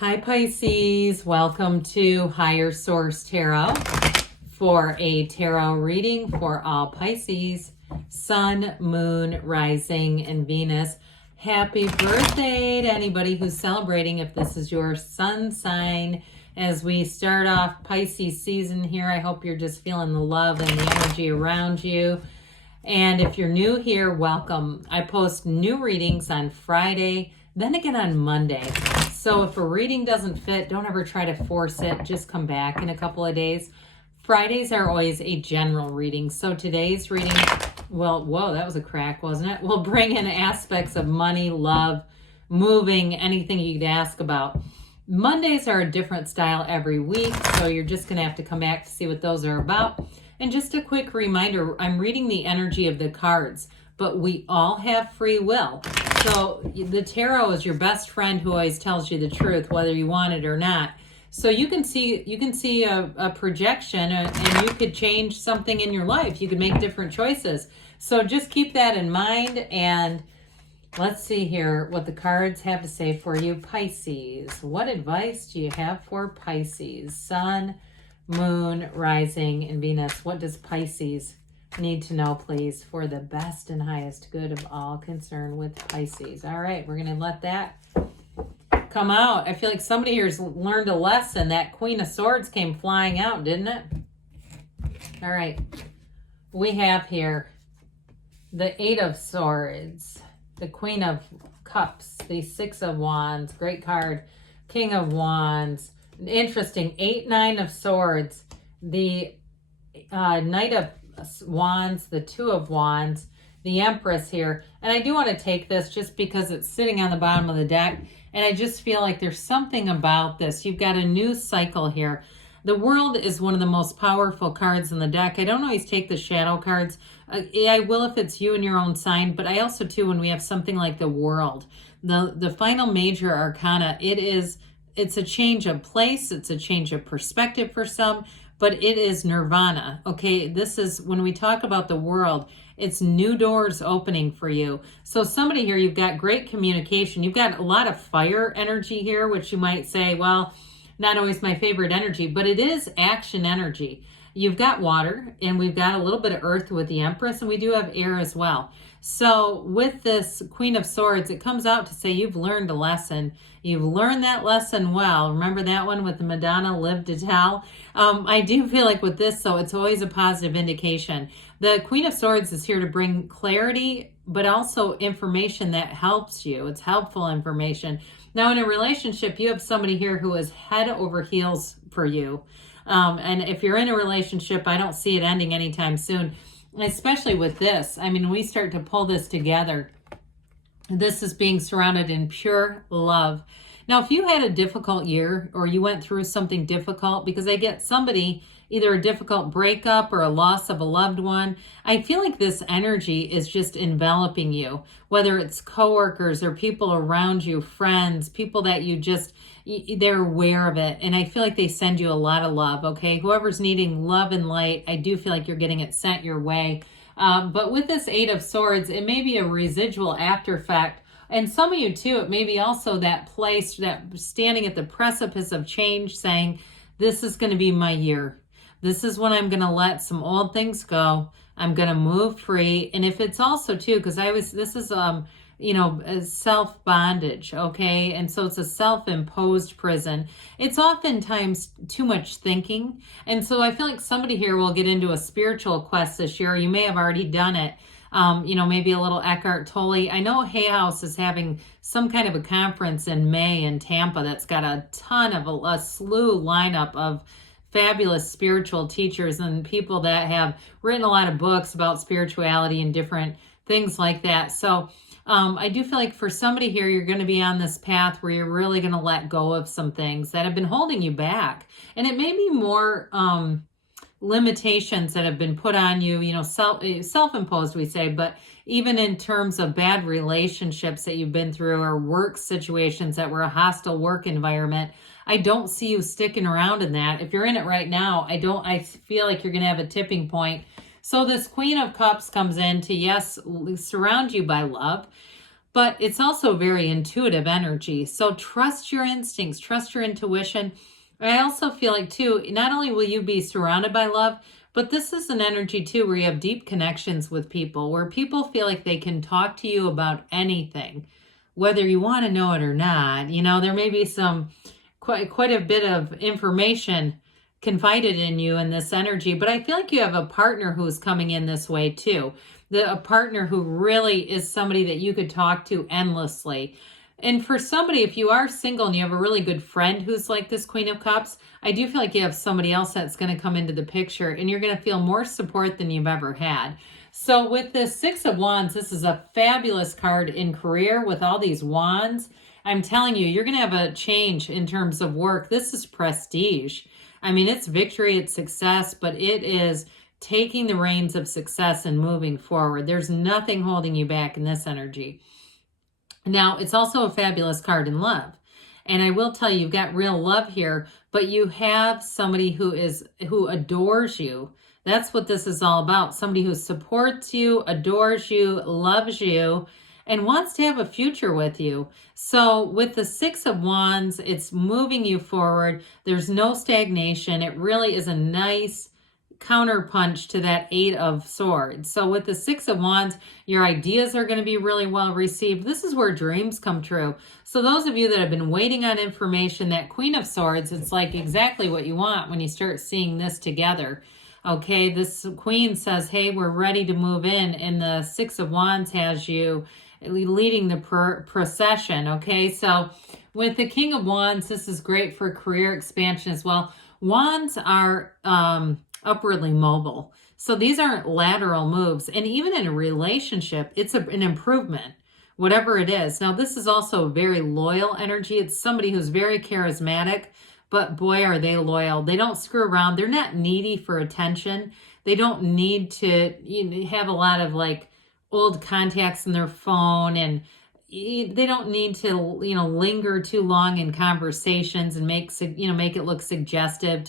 Hi Pisces, welcome to Higher Source Tarot for a tarot reading for all Pisces, Sun, Moon, Rising, and Venus. Happy birthday to anybody who's celebrating if this is your sun sign. As we start off Pisces season here, I hope you're just feeling the love and the energy around you. And if you're new here, welcome. I post new readings on Friday, then again on Monday. So if a reading doesn't fit, don't ever try to force it. Just come back in a couple of days. Fridays are always a general reading. So today's reading, well, whoa, that was a crack, wasn't it? We'll bring in aspects of money, love, moving, anything you could ask about. Mondays are a different style every week, so you're just going to have to come back to see what those are about. And just a quick reminder, I'm reading the energy of the cards, but we all have free will. So the tarot is your best friend who always tells you the truth, whether you want it or not. So you can see a projection, and you could change something in your life. You could make different choices. So just keep that in mind. And let's see here what the cards have to say for you, Pisces. What advice do you have for Pisces? Sun, Moon, Rising, and Venus. What does Pisces need to know, please, for the best and highest good of all concerned with Pisces? All right, we're going to let that come out. I feel like somebody here's learned a lesson. That Queen of Swords came flying out, didn't it? All right, we have here the Eight of Swords, the Queen of Cups, the Six of Wands, great card, King of Wands, interesting, 8, 9 of Swords, the Knight of Wands, the Two of Wands, the Empress here. And I do want to take this just because it's sitting on the bottom of the deck, and I just feel like there's something about this. You've got a new cycle here. The World is one of the most powerful cards in the deck. I don't always take the shadow cards. I will if it's you and your own sign, but I also too, when we have something like the World, the final major arcana, it's a change of place, it's a change of perspective for some, but it is nirvana. Okay, this is when we talk about the World, it's new doors opening for you. So somebody here, you've got great communication. You've got a lot of fire energy here, which you might say, well, not always my favorite energy, but it is action energy. You've got water, and we've got a little bit of earth with the Empress, and we do have air as well. So with this Queen of Swords, it comes out to say you've learned a lesson. You've learned that lesson well. Remember that one with the Madonna, live to tell? I do feel like with this, so it's always a positive indication. The Queen of Swords is here to bring clarity, but also information that helps you. It's helpful information. Now, in a relationship, you have somebody here who is head over heels for you. And if you're in a relationship, I don't see it ending anytime soon, especially with this. I mean, we start to pull this together. This is being surrounded in pure love. Now, if you had a difficult year or you went through something difficult, because I get somebody, either a difficult breakup or a loss of a loved one, I feel like this energy is just enveloping you, whether it's coworkers or people around you, friends, people that you just, they're aware of it. And I feel like they send you a lot of love, okay? Whoever's needing love and light, I do feel like you're getting it sent your way. But with this Eight of Swords, it may be a residual after effect. And some of you too, it may be also that place, that standing at the precipice of change, saying, this is going to be my year. This is when I'm going to let some old things go. I'm going to move free. And if it's also too, because this is, a self-bondage, okay? And so it's a self-imposed prison. It's oftentimes too much thinking. And so I feel like somebody here will get into a spiritual quest this year. You may have already done it. Maybe a little Eckhart Tolle. I know Hay House is having some kind of a conference in May in Tampa that's got a ton of a slew lineup of fabulous spiritual teachers and people that have written a lot of books about spirituality and different things like that. So I do feel like for somebody here, you're going to be on this path where you're really going to let go of some things that have been holding you back. And it may be more limitations that have been put on you, self-imposed, we say, but even in terms of bad relationships that you've been through or work situations that were a hostile work environment, I don't see you sticking around in that. If you're in it right now, I feel like you're going to have a tipping point. So this Queen of Cups comes in to, yes, surround you by love, but it's also very intuitive energy. So trust your instincts, trust your intuition. I also feel like too, not only will you be surrounded by love, but this is an energy too where you have deep connections with people, where people feel like they can talk to you about anything, whether you want to know it or not. You know, there may be some quite a bit of information confided in you in this energy, but I feel like you have a partner who's coming in this way too. A partner who really is somebody that you could talk to endlessly. And for somebody, if you are single and you have a really good friend who's like this Queen of Cups, I do feel like you have somebody else that's going to come into the picture and you're going to feel more support than you've ever had. So with this Six of Wands, this is a fabulous card in career with all these wands. I'm telling you, you're going to have a change in terms of work. This is prestige. I mean, it's victory, it's success, but it is taking the reins of success and moving forward. There's nothing holding you back in this energy. Now, it's also a fabulous card in love. And I will tell you, you've got real love here, but you have somebody who adores you. That's what this is all about. Somebody who supports you, adores you, loves you, and wants to have a future with you. So with the Six of Wands, it's moving you forward. There's no stagnation. It really is a nice counterpunch to that Eight of Swords. So with the Six of Wands, your ideas are going to be really well received. This is where dreams come true. So those of you that have been waiting on information, that Queen of Swords, it's like exactly what you want when you start seeing this together. Okay, this Queen says, hey, we're ready to move in. And the Six of Wands has you leading the procession. Okay, so with the King of Wands, this is great for career expansion as well. Wands are upwardly mobile. So these aren't lateral moves. And even in a relationship, it's an improvement, whatever it is. Now, this is also a very loyal energy. It's somebody who's very charismatic, but boy, are they loyal. They don't screw around. They're not needy for attention. They don't need to have a lot of like old contacts in their phone, and they don't need to, linger too long in conversations and make it look suggestive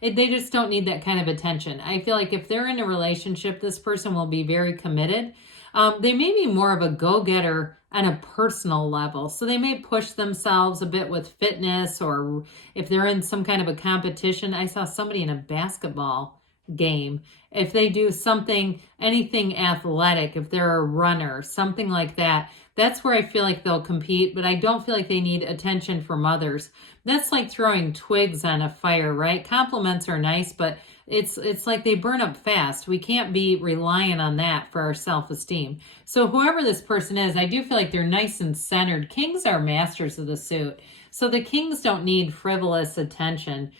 they just don't need that kind of attention. I feel like if they're in a relationship, this person will be very committed. They may be more of a go-getter on a personal level. So they may push themselves a bit with fitness, or if they're in some kind of a competition. I saw somebody in a basketball game. If they do anything athletic, if they're a runner, something like that, that's where I feel like they'll compete, but I don't feel like they need attention from others. That's like throwing twigs on a fire, right? Compliments are nice, but it's like they burn up fast. We can't be reliant on that for our self-esteem. So whoever this person is, I do feel like they're nice and centered. Kings are masters of the suit. So the kings don't need frivolous attention.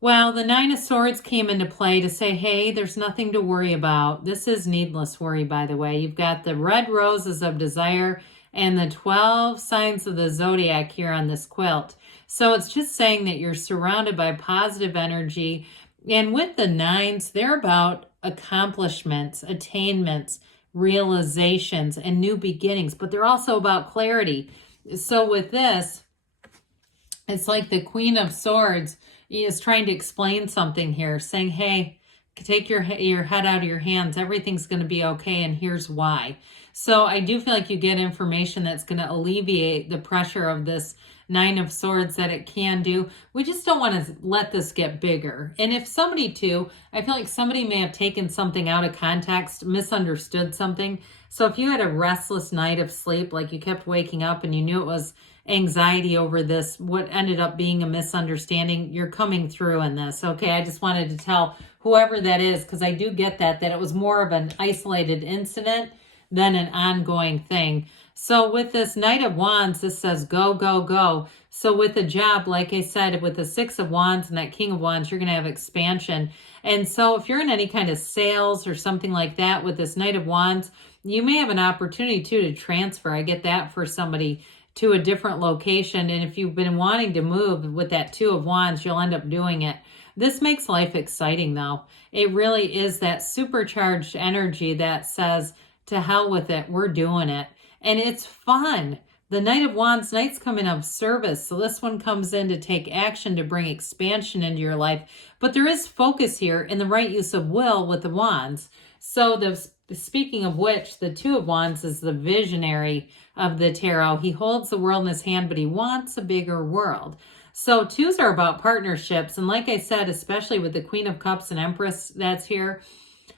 Well, the Nine of Swords came into play to say, hey, there's nothing to worry about. This is needless worry, by the way. You've got the red roses of desire and the 12 signs of the zodiac here on this quilt. So it's just saying that you're surrounded by positive energy. And with the nines, they're about accomplishments, attainments, realizations, and new beginnings. But they're also about clarity. So with this, it's like the Queen of Swords is trying to explain something here, saying, hey, take your head out of your hands. Everything's going to be okay, and here's why. So I do feel like you get information that's going to alleviate the pressure of this Nine of Swords that it can do. We just don't want to let this get bigger. And if somebody too, I feel like somebody may have taken something out of context, misunderstood something. So if you had a restless night of sleep, like you kept waking up and you knew it was anxiety over this, what ended up being a misunderstanding, you're coming through in this. Okay, I just wanted to tell whoever that is, because I do get that it was more of an isolated incident than an ongoing thing. So with this Knight of Wands, this says go, go, go. So with a job, like I said, with the Six of Wands and that King of Wands, you're going to have expansion. And so if you're in any kind of sales or something like that with this Knight of Wands, you may have an opportunity too to transfer. I get that for somebody to a different location. And if you've been wanting to move with that Two of Wands, you'll end up doing it. This makes life exciting though. It really is that supercharged energy that says, to hell with it, we're doing it. And it's fun. The Knight of Wands, Knights come in of service. So this one comes in to take action, to bring expansion into your life. But there is focus here in the right use of will with the Wands. So the Speaking of which, the Two of Wands is the visionary of the tarot. He holds the world in his hand, but he wants a bigger world. So twos are about partnerships. And like I said, especially with the Queen of Cups and Empress that's here,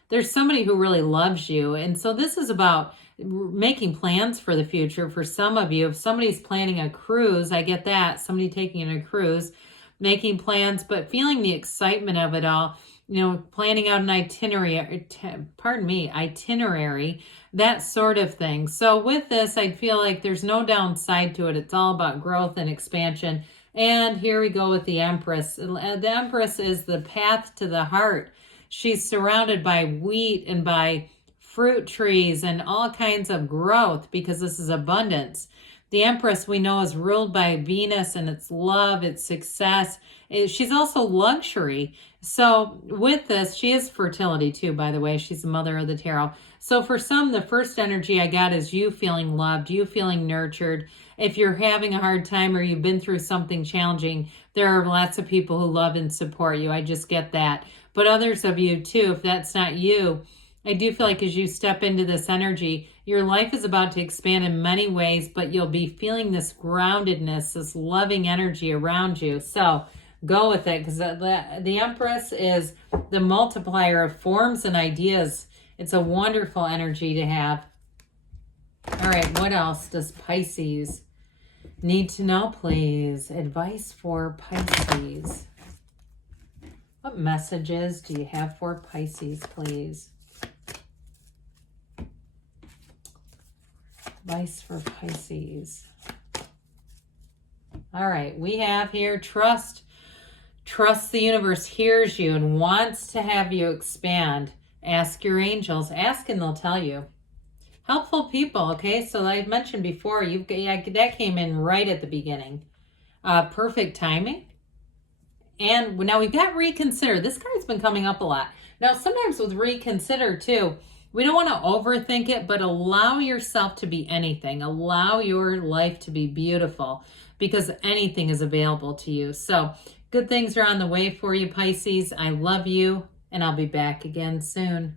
there's somebody who really loves you. And so this is about making plans for the future for some of you. If somebody's planning a cruise, I get that. Somebody taking a cruise, making plans, but feeling the excitement of it all. You know, planning out an itinerary, that sort of thing. So with this, I feel like there's no downside to it. It's all about growth and expansion. And here we go with the Empress. The Empress is the path to the heart. She's surrounded by wheat and by fruit trees and all kinds of growth because this is abundance. The Empress, we know, is ruled by Venus, and it's love, it's success. She's also luxury. So with this, she is fertility too, by the way. She's the mother of the tarot. So for some, the first energy I got is you feeling loved, you feeling nurtured. If you're having a hard time or you've been through something challenging, there are lots of people who love and support you. I just get that. But others of you too, if that's not you, I do feel like as you step into this energy, your life is about to expand in many ways, but you'll be feeling this groundedness, this loving energy around you. So go with it, because the Empress is the multiplier of forms and ideas. It's a wonderful energy to have. All right, what else does Pisces need to know, please? Advice for Pisces. What messages do you have for Pisces, please? Advice for Pisces. All right, we have here trust. Trust the universe hears you and wants to have you expand. Ask your angels. Ask and they'll tell you. Helpful people, okay? So like I mentioned before, that came in right at the beginning. Perfect timing. And now we've got reconsider. This card's been coming up a lot. Now, sometimes with reconsider too, we don't want to overthink it, but allow yourself to be anything. Allow your life to be beautiful because anything is available to you. So good things are on the way for you, Pisces. I love you, and I'll be back again soon.